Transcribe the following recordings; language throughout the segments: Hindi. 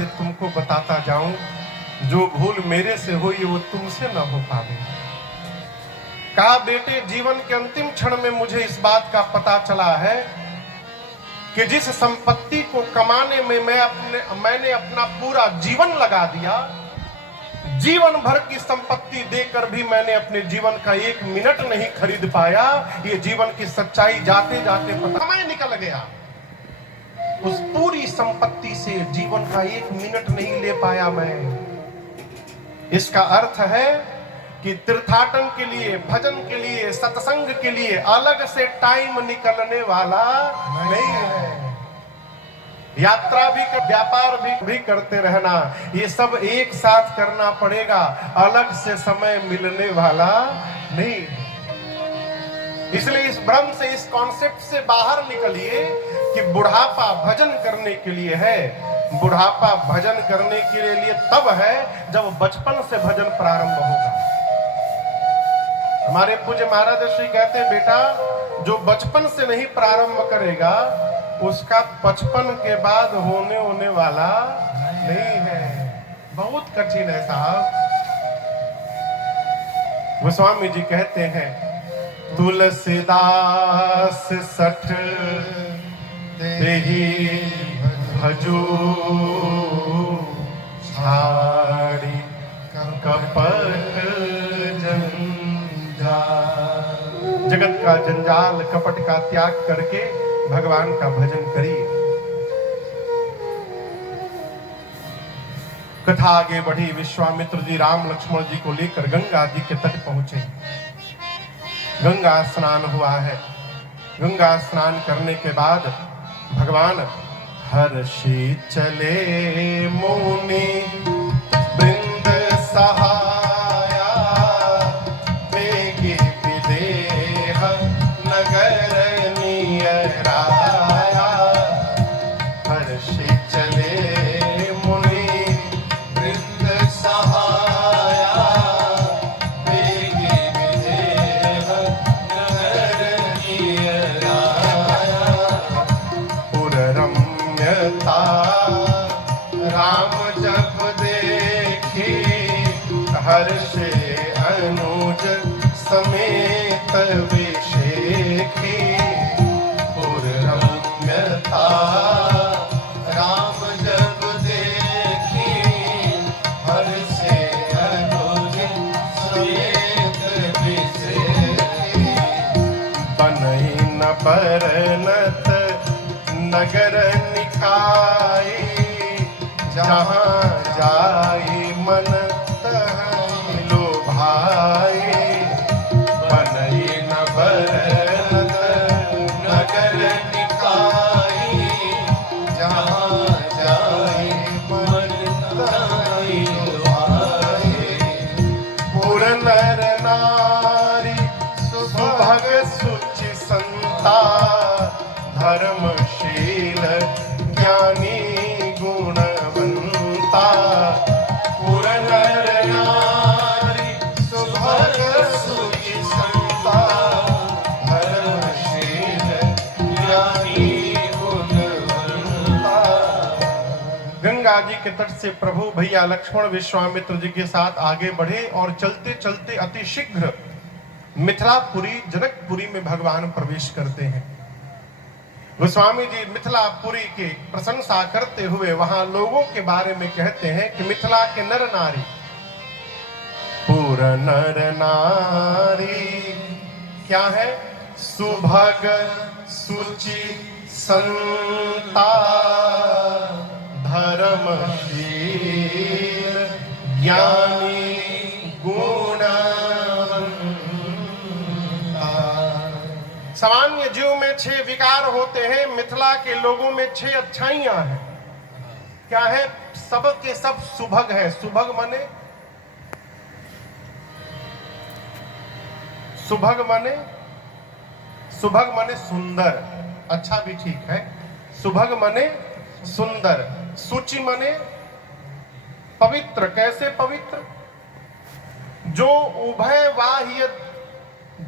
बातें तुमको बताता जाऊं, जो भूल मेरे से हुई वो तुमसे न हो पावे। कहा बेटे, जीवन के अंतिम क्षण में मुझे इस बात का पता चला है कि जिस संपत्ति को कमाने में मैंने अपना पूरा जीवन लगा दिया, जीवन भर की संपत्ति देकर भी मैंने अपने जीवन का 1 मिनट नहीं खरीद पाया। ये जीवन की सच्चाई जाते जाते पता समय निकल गया। उस पूरी संपत्ति से जीवन का 1 मिनट नहीं ले पाया मैं। इसका अर्थ है कि तीर्थाटन के लिए, भजन के लिए, सत्संग के लिए अलग से टाइम निकलने वाला नहीं है। यात्रा भी व्यापार भी करते रहना, ये सब एक साथ करना पड़ेगा, अलग से समय मिलने वाला नहीं। इसलिए इस भ्रम से, इस कॉन्सेप्ट से बाहर निकलिए कि बुढ़ापा भजन करने के लिए है। बुढ़ापा भजन करने के लिए तब है जब बचपन से भजन प्रारंभ होगा। हमारे पूज्य महाराज श्री कहते हैं, बेटा जो बचपन से नहीं प्रारंभ करेगा उसका 55 के बाद होने वाला नहीं है। बहुत कठिन है साहब। गोस्वामी जी कहते हैं, तुलसीदास 60 देहि भजू छाड़ी कपट जंजाल। जगत का जंजाल, कपट का त्याग करके भगवान का भजन करिए। कथा आगे बढ़ी। विश्वामित्र जी राम लक्ष्मण जी को लेकर गंगा जी के तट पहुंचे। गंगा स्नान हुआ है। गंगा स्नान करने के बाद भगवान हर्षि चले मुनि वृंद सहाया, बेगी विदेह नगर नियराया। हर्षि चले मुनि वृंद सहाया, बेगी विदेह नगर नियराया। पुररम्यता राम जब देखी, हर्षे अनुज समेत विशेखी। पुररम्यता राम जब देखी, हर्षे अनुज समेत विशेखी। बनई न बरनत नगर निकाई, जहाँ जाई मन तहाँ लोभाई। बनई न बरनत नगर निकाई, जहाँ जाई मन तहाँ लोभाई। पुर नर नारी सुभग सुचि संता, धर्मशील ज्ञानी गुणवंता। पुर नर नारी सुभग सुचि संता, धर्मशील ज्ञानी गुणवंता। गंगा जी के तट से प्रभु भैया लक्ष्मण विश्वामित्र जी के साथ आगे बढ़े और चलते चलते अति शीघ्र मिथिलापुरी, जनकपुरी में भगवान प्रवेश करते हैं। गोस्वामी जी मिथिलापुरी की प्रशंसा करते हुए वहां लोगों के बारे में कहते हैं कि मिथिला के नर नारी, पूर नर नारी क्या है? सुभग सुचि संता, धर्मशील ज्ञानी गुणवंता। सामान्य जीव में 6 विकार होते हैं, मिथिला के लोगों में 6 अच्छाइयां हैं। क्या है? सब के सब सुभग है। सुभग माने, सुभग माने, सुभग माने सुंदर, अच्छा भी ठीक है। सुभग माने सुंदर, सुचि माने पवित्र। कैसे पवित्र? जो उभय बाह्य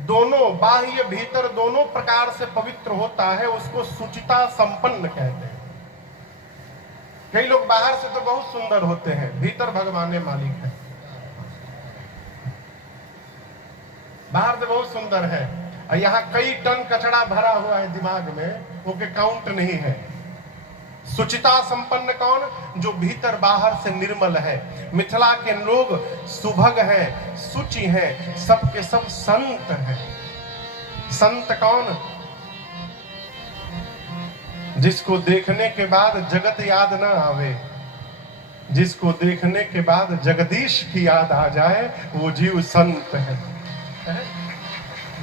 दोनों, बाह्य भीतर दोनों प्रकार से पवित्र होता है उसको सुचिता संपन्न कहते हैं। कई लोग बाहर से तो बहुत सुंदर होते हैं, भीतर भगवान मालिक है। बाहर से बहुत सुंदर है और यहाँ कई टन कचरा भरा हुआ है दिमाग में, वो के काउंट नहीं है। सुचिता संपन्न कौन? जो भीतर बाहर से निर्मल है। मिथिला के लोग सुभग हैं, सुचि हैं, सबके सब संत हैं। संत कौन? जिसको देखने के बाद जगत याद ना आवे, जिसको देखने के बाद जगदीश की याद आ जाए, वो जीव संत है।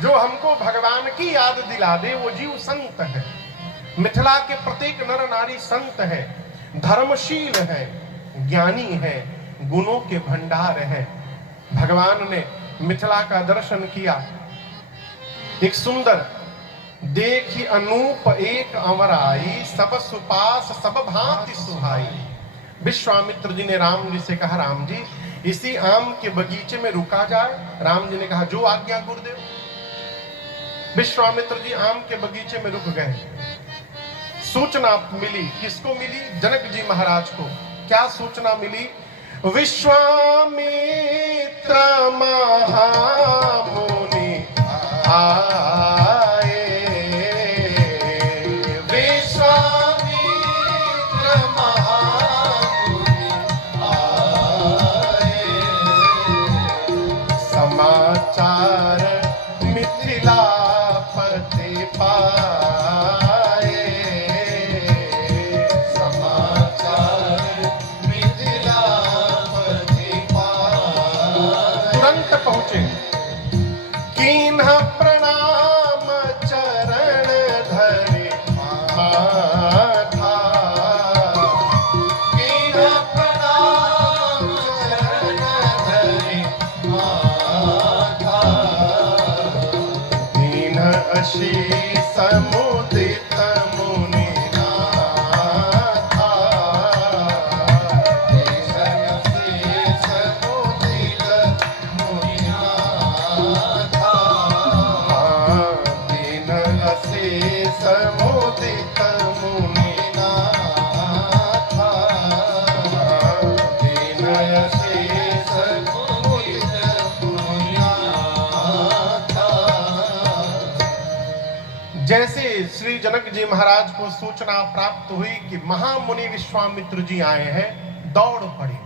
जो हमको भगवान की याद दिला दे, वो जीव संत है। मिथिला के प्रत्येक नर नारी संत है, धर्मशील है, ज्ञानी है, गुणों के भंडार है। भगवान ने मिथिला का दर्शन किया। एक सुंदर देखी अनूप एक अमराई, सब सुपास सब भांति सुहाई। विश्वामित्र जी ने राम जी से कहा, राम जी इसी आम के बगीचे में रुका जाए। राम जी ने कहा, जो आज्ञा गुरुदेव। विश्वामित्र जी आम के बगीचे में रुक गए। सूचना मिली, किसको मिली? जनक जी महाराज को। क्या सूचना मिली? विश्वामित्र महामुनि आए, विश्वामित्र महामुनि आए, समाचार मिथिलापति पाए, समाचार मिथिलापति पाए। तुरंत पहुंचे, कीन्हा प्रणाम चरण धरि माथा, कीन्हा प्रणाम चरण धरि माथा, दीन्ह अशीस मुदित मुनि नाथा, दीन्ह अशीस मुदित मुनि नाथा, दीन्ह अशीस मुदित मुनि नाथा, दीन्ह अशीस मुदित मुनि नाथा। जैसे श्री जनक जी महाराज को सूचना प्राप्त हुई कि महामुनि विश्वामित्र जी आए हैं, दौड़ पड़े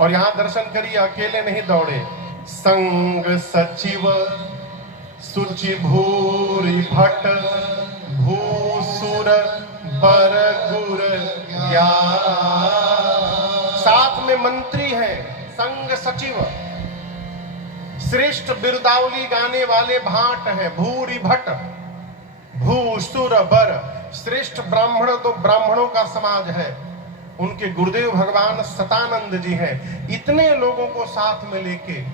और यहां दर्शन करिए। अकेले नहीं दौड़े, संग सचिव सुचि भूरि भट, भूसुर बर गुर ज्ञान। साथ में मंत्री हैं, संग सचिव, श्रेष्ठ बिरदावली गाने वाले भाट हैं, भूरि भट, भूसुर बर। श्रेष्ठ ब्राह्मण तो ब्राह्मणों का समाज है, उनके गुरुदेव भगवान सतानंद जी हैं। इतने लोगों को साथ में लेके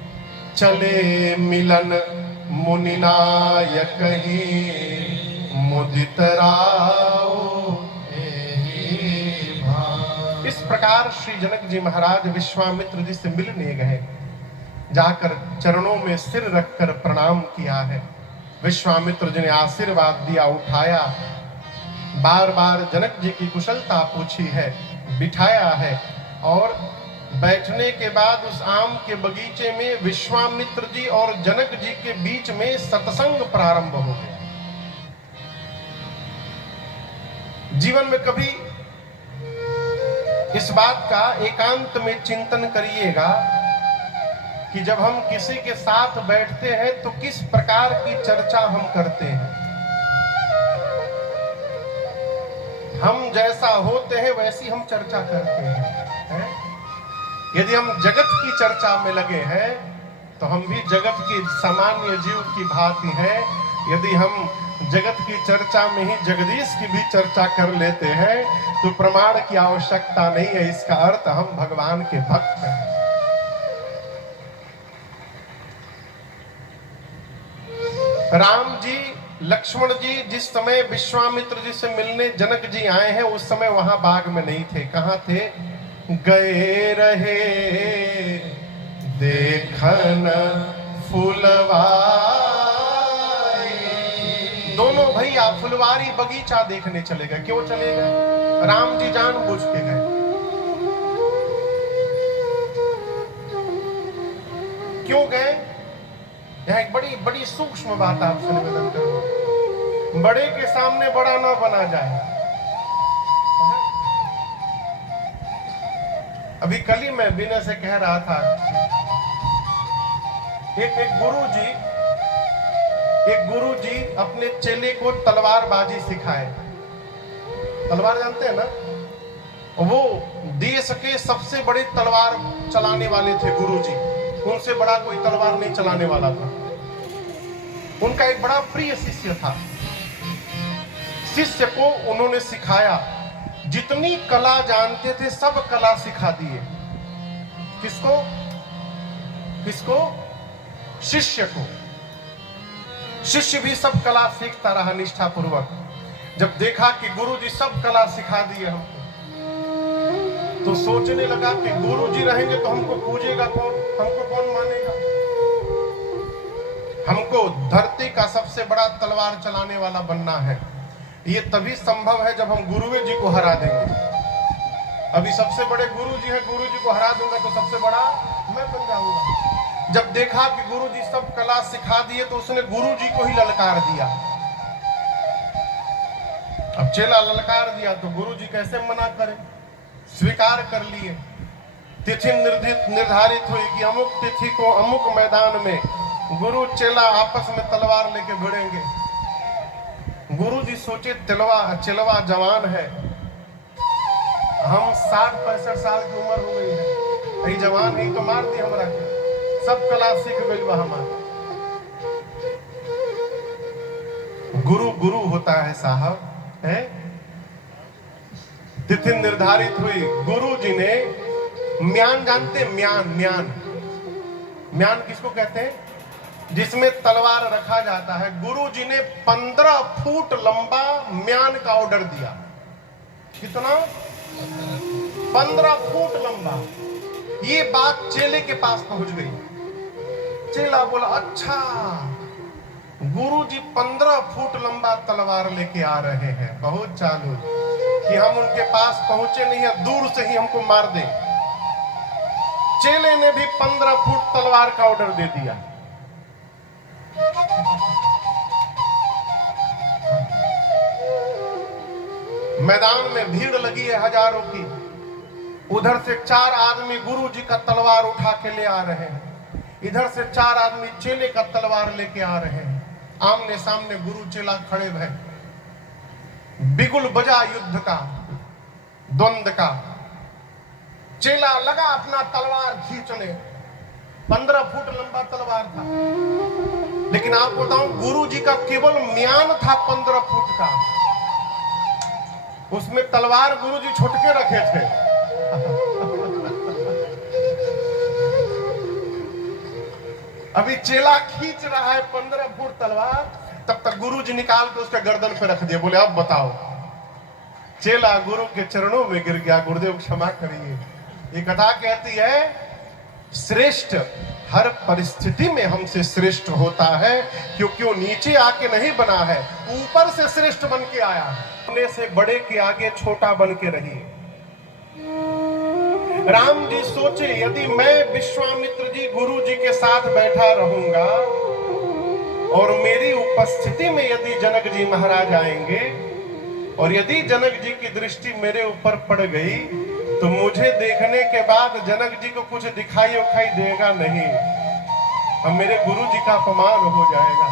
चले मिलन मुनिनायक ही, मुदित राव एहि भान। इस प्रकार श्री जनक जी महाराज विश्वामित्र जी से मिलने गए। जाकर चरणों में सिर रखकर प्रणाम किया है। विश्वामित्र जी ने आशीर्वाद दिया, उठाया, बार बार जनक जी की कुशलता पूछी है, बिठाया है और बैठने के बाद उस आम के बगीचे में विश्वामित्र जी और जनक जी के बीच में सत्संग प्रारंभ हो गया। जीवन में कभी इस बात का एकांत में चिंतन करिएगा कि जब हम किसी के साथ बैठते हैं तो किस प्रकार की चर्चा हम करते हैं। हम जैसा होते हैं वैसी हम चर्चा करते हैं। यदि हम जगत की चर्चा में लगे हैं तो हम भी जगत की सामान्य जीव की भांति हैं। यदि हम जगत की चर्चा में ही जगदीश की भी चर्चा कर लेते हैं तो प्रमाण की आवश्यकता नहीं है। इसका अर्थ हम भगवान के भक्त हैं। राम जी, लक्ष्मण जी जिस समय विश्वामित्र जी से मिलने जनक जी आए हैं उस समय वहां बाग में नहीं थे। कहां थे? गए रहे देखन फुलवाई। दोनों भैया फुलवारी बगीचा देखने चले गए। क्यों चले गए? राम जी जानबूझ के गए। क्यों गए? यहां एक बड़ी बड़ी सूक्ष्म बात आपसे निवेदन करूं, बड़े के सामने बड़ा ना बना जाए। अभी कल ही मैं विनय से कह रहा था, एक गुरुजी अपने चेले को तलवारबाजी सिखाए। तलवार जानते हैं ना? वो देश के सबसे बड़े तलवार चलाने वाले थे गुरुजी। उनसे बड़ा कोई तलवार नहीं चलाने वाला था। उनका एक बड़ा प्रिय शिष्य था। शिष्य को उन्होंने सिखाया, जितनी कला जानते थे सब कला सिखा दिए। किसको? किसको? शिष्य को। शिष्य भी सब कला सीखता रहा निष्ठा पूर्वक। जब देखा कि गुरुजी सब कला सिखा दिए हमको, तो सोचने लगा कि गुरुजी रहेंगे तो हमको पूजेगा कौन, हमको कौन मानेगा। हमको धरती का सबसे बड़ा तलवार चलाने वाला बनना है। ये तभी संभव है जब हम गुरुवे जी को हरा देंगे। अभी सबसे बड़े गुरुजी हैं, गुरुजी को हरा दूंगा तो सबसे बड़ा मैं बन जाऊंगा। जब देखा कि गुरुजी सब कला सिखा दिए तो उसने गुरुजी को ही ललकार दिया। अब चेला ललकार दिया तो गुरुजी कैसे मना करें? स्वीकार कर लिए। तिथि निर्धारित हुई कि अमुक तिथि को अमुक मैदान में गुरु चेला आपस में तलवार लेके भिड़ेंगे। गुरुजी सोचे चेलवा जवान है, हम 60-65 साल की उम्र हो गई है, यही जवान ही तो मार दी हमरा के, सब कला सीख गई बा हमारा। गुरु गुरु होता है साहब, है? तिथि निर्धारित हुई। गुरुजी ने म्यान जानते? म्यान किसको कहते हैं? जिसमें तलवार रखा जाता है। गुरुजी ने 15 फुट लंबा म्यान का ऑर्डर दिया। कितना? 15 फुट लंबा। ये बात चेले के पास पहुंच गई। चेला बोला, अच्छा गुरुजी 15 फुट लंबा तलवार लेके आ रहे हैं, बहुत चालू कि हम उनके पास पहुंचे नहीं है, दूर से ही हमको मार दें। चेले ने भी 15 फुट तलवार का ऑर्डर दे दिया। मैदान में भीड़ लगी है हजारों की। उधर से 4 आदमी गुरुजी का तलवार उठा के ले आ रहे हैं, इधर से 4 आदमी चेले का तलवार लेके आ रहे हैं। आमने सामने गुरु चेला खड़े भय। बिगुल बजा युद्ध का, द्वंद्व का। चेला लगा अपना तलवार खींचने। 15 फुट लंबा तलवार था, लेकिन आपको बताऊं गुरुजी का केवल म्यान था 15 फुट का। उसमें तलवार गुरुजी छुटके रखे थे। अभी चेला खींच रहा है 15 फुट तलवार, तब तक गुरुजी निकाल के उसके गर्दन पे रख दिए। बोले अब बताओ। चेला गुरु के चरणों में गिर गया, गुरुदेव क्षमा करिए। ये कथा कहती है श्रेष्ठ हर परिस्थिति में हमसे श्रेष्ठ होता है, क्योंकि वो नीचे आके नहीं बना है, ऊपर से श्रेष्ठ बन के आया है। अपने से बड़े के आगे छोटा बन के रहिए। राम जी सोचे, यदि मैं विश्वामित्र जी गुरु जी के साथ बैठा रहूंगा और मेरी उपस्थिति में यदि जनक जी महाराज आएंगे और यदि जनक जी की दृष्टि मेरे ऊपर पड़ गई तो मुझे देखने के बाद जनक जी को कुछ दिखाई उखाई देगा नहीं, अब मेरे गुरु जी का अपमान हो जाएगा।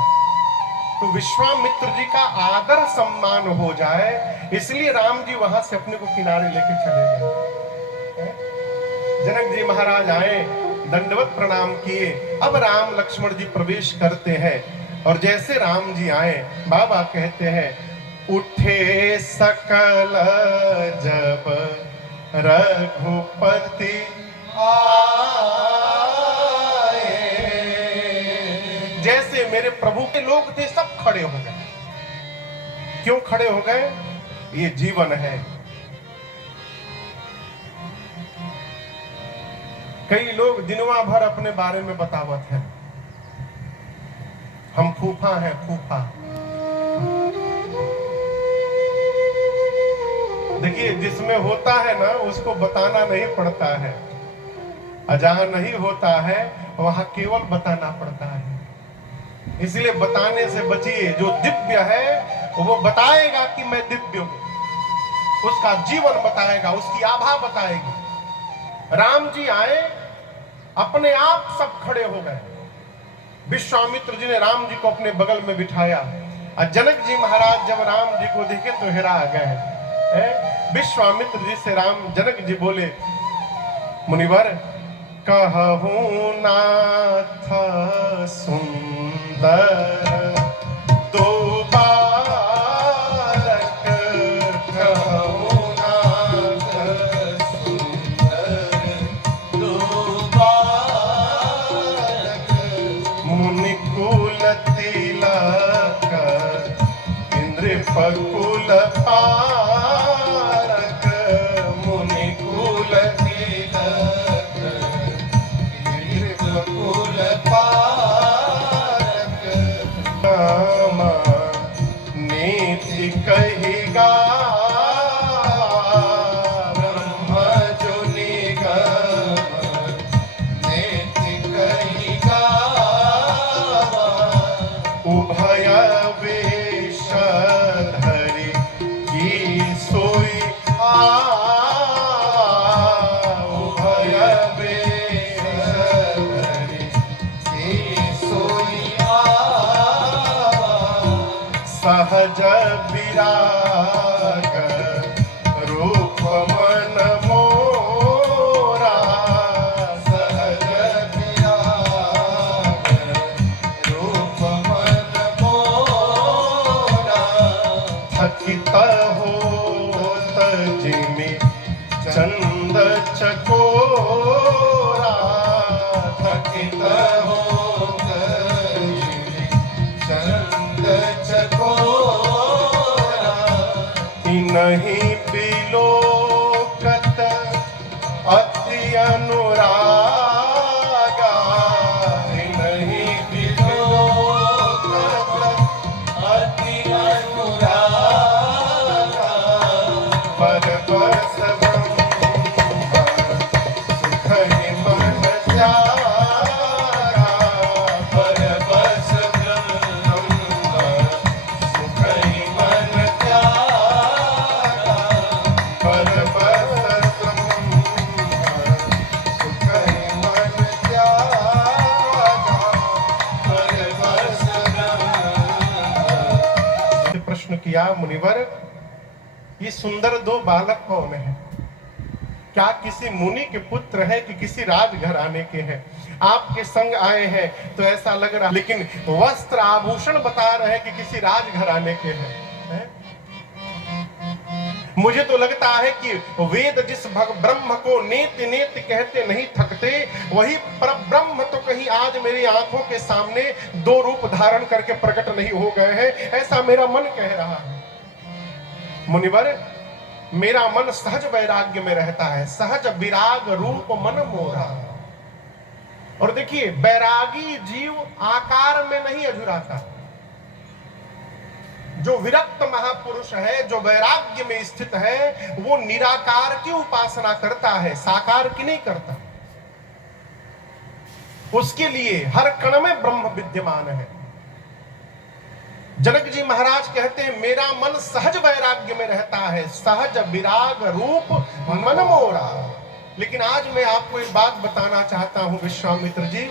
तो विश्वामित्र जी का आदर सम्मान हो जाए, इसलिए राम जी वहां से अपने को किनारे लेके चले गए। जनक जी महाराज आए, दंडवत प्रणाम किए। अब राम लक्ष्मण जी प्रवेश करते हैं और जैसे राम जी आए, बाबा कहते हैं, उठे सकल जब रघुपति आए। जैसे मेरे प्रभु के लोग थे सब खड़े हो गए। क्यों खड़े हो गए? ये जीवन है। कई लोग दिनवा भर अपने बारे में बतावत हैं, हम फूफा हैं, फूफा। देखिए, जिसमें होता है ना उसको बताना नहीं पड़ता है, और जहां नहीं होता है वहां केवल बताना पड़ता है। इसलिए बताने से बचिए। जो दिव्य है वो बताएगा कि मैं दिव्य हूं, उसका जीवन बताएगा, उसकी आभा बताएगी। राम जी आए, अपने आप सब खड़े हो गए। विश्वामित्र जी ने राम जी को अपने बगल में बिठाया, और जनक जी महाराज जब राम जी को देखे तो हेरा गए। विश्वामित्र जी से जनक जी बोले, मुनिवर कहूं नाथ सुंदर दो बालक, कहूं नाथ सुंदर दो बालक, मुनिकुल तिलक इंद्र पकुल पारक, मुनिकुल तिलक इंद्र पकुल पारक, राम नीति कहिगा ब्रह्म जो निगम, नीति कहिगा उभय वेश धरि की सोई उभय वेश धरि की सोई सहज विराग रूप मन मोरा, सहज विराग रूप मन मोरा, थकित होत जिमि चंद चकोरा, थकित होत जिमि चंद चकोरा, नहीं बिलोकत अति अनुरागा, नहीं बिलोकत अति अनुरागा, पर बस ब्रह्म सुख ही मन त्यागा, पर बस ब्रह्म सुख ही मन त्यागा, पर बस ब्रह्म सुख ही मन त्यागा, पर बस ब्रह्म। प्रश्न किया, मुनिवर ये सुंदर दो बालक कौन है? क्या किसी मुनि के पुत्र है कि किसी राजघराने के हैं? आपके संग आए हैं तो ऐसा लग रहा, लेकिन वस्त्र आभूषण बता रहे हैं कि किसी राजघराने के हैं। मुझे तो लगता है कि वेद जिस ब्रह्म को नेति नेति कहते नहीं थकते, वही पर ब्रह्म तो कहीं आज मेरी आंखों के सामने दो रूप धारण करके प्रकट नहीं हो गए हैं, ऐसा मेरा मन कह रहा है। मुनिवर, मेरा मन सहज वैराग्य में रहता है, सहज विराग रूप मन मोरा। और देखिए, वैरागी जीव आकार में नहीं अधुराता। जो विरक्त महापुरुष है, जो वैराग्य में स्थित है, वो निराकार की उपासना करता है, साकार की नहीं करता। उसके लिए हर कण में ब्रह्म विद्यमान है। जनक जी महाराज कहते हैं, मेरा मन सहज वैराग्य में रहता है, सहज विराग रूप मन मोरा। लेकिन आज मैं आपको एक बात बताना चाहता हूं विश्वामित्र जी,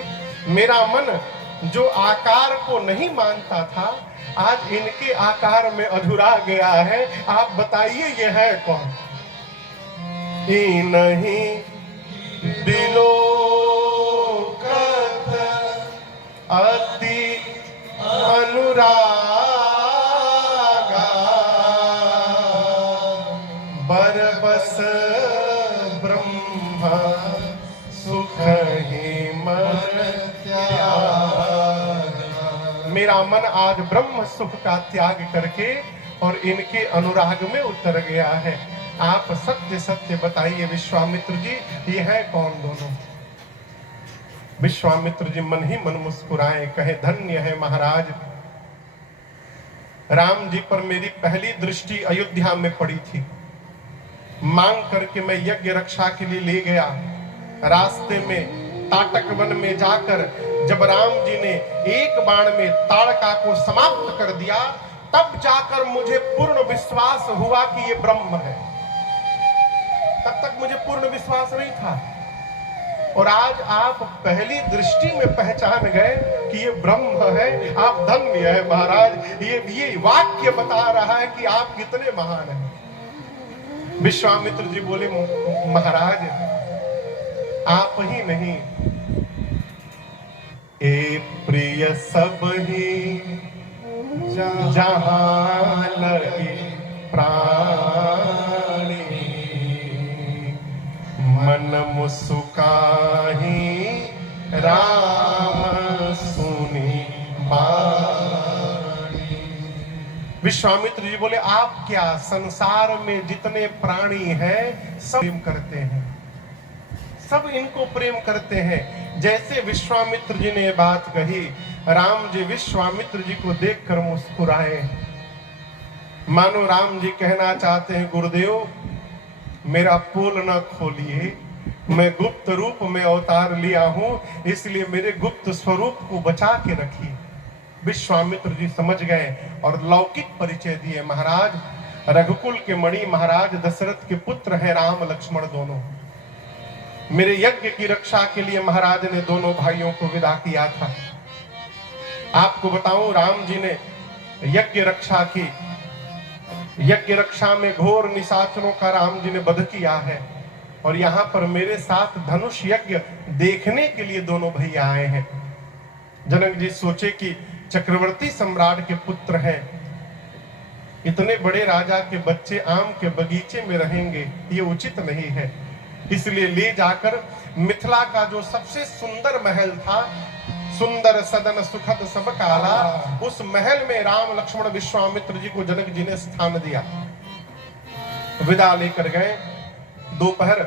मेरा मन जो आकार को नहीं मानता था, आज इनके आकार में अधूरा गया है। आप बताइए ये है कौन? ई नहीं बिलोकत अति अनुरागा, बरबस ब्रह्म सुख ही मन त्याग। मेरा मन आज ब्रह्म सुख का त्याग करके और इनके अनुराग में उतर गया है। आप सत्य सत्य बताइए विश्वामित्र जी, ये है कौन दोनों? विश्वामित्र जी मन ही मन मुस्कुराए, कहे, धन्य है महाराज, राम जी पर मेरी पहली दृष्टि अयोध्या में पड़ी थी। मांग करके मैं यज्ञ रक्षा के लिए ले गया। रास्ते में ताटक वन में जाकर जब राम जी ने एक बाण में ताड़का को समाप्त कर दिया, तब जाकर मुझे पूर्ण विश्वास हुआ कि ये ब्रह्म है। तब तक मुझे पूर्ण विश्वास नहीं था। और आज आप पहली दृष्टि में पहचान गए कि ये ब्रह्म है। आप धन्य है महाराज। ये वाक्य बता रहा है कि आप कितने महान हैं। विश्वामित्र जी बोले, महाराज आप ही नहीं, ए प्रिय सब ही जहां लगे प्राणी, मन मुस्काही राम सुनी बाणी। विश्वामित्र जी बोले, आप क्या संसार में जितने प्राणी हैं सब प्रेम करते हैं, सब इनको प्रेम करते हैं। जैसे विश्वामित्र जी ने बात कही, राम जी विश्वामित्र जी को देखकर मुस्कुराए, मानो राम जी कहना चाहते हैं, गुरुदेव मेरा पोल न खोलिए, मैं गुप्त रूप में अवतार लिया हूं, इसलिए मेरे गुप्त स्वरूप को बचा के रखिए। विश्वामित्र जी समझ गए और लौकिक परिचय दिए, महाराज रघुकुल के मणि महाराज दशरथ के पुत्र हैं राम लक्ष्मण दोनों। मेरे यज्ञ की रक्षा के लिए महाराज ने दोनों भाइयों को विदा किया था। आपको बताऊं, राम जी ने यज्ञ रक्षा की। यज्ञ रक्षा में घोर निशाचरों का राम जी ने वध किया है। और यहाँ पर मेरे साथ धनुष यज्ञ देखने के लिए दोनों भैया आए हैं। जनक जी सोचे कि चक्रवर्ती सम्राट के पुत्र हैं, इतने बड़े राजा के बच्चे आम के बगीचे में रहेंगे, ये उचित नहीं है। इसलिए ले जाकर मिथिला का जो सबसे सुंदर महल था, सुंदर सदन सुखद सब काला, उस महल में राम लक्ष्मण विश्वामित्र जी को जनक जी ने स्थान दिया। विदा लेकर गए। दोपहर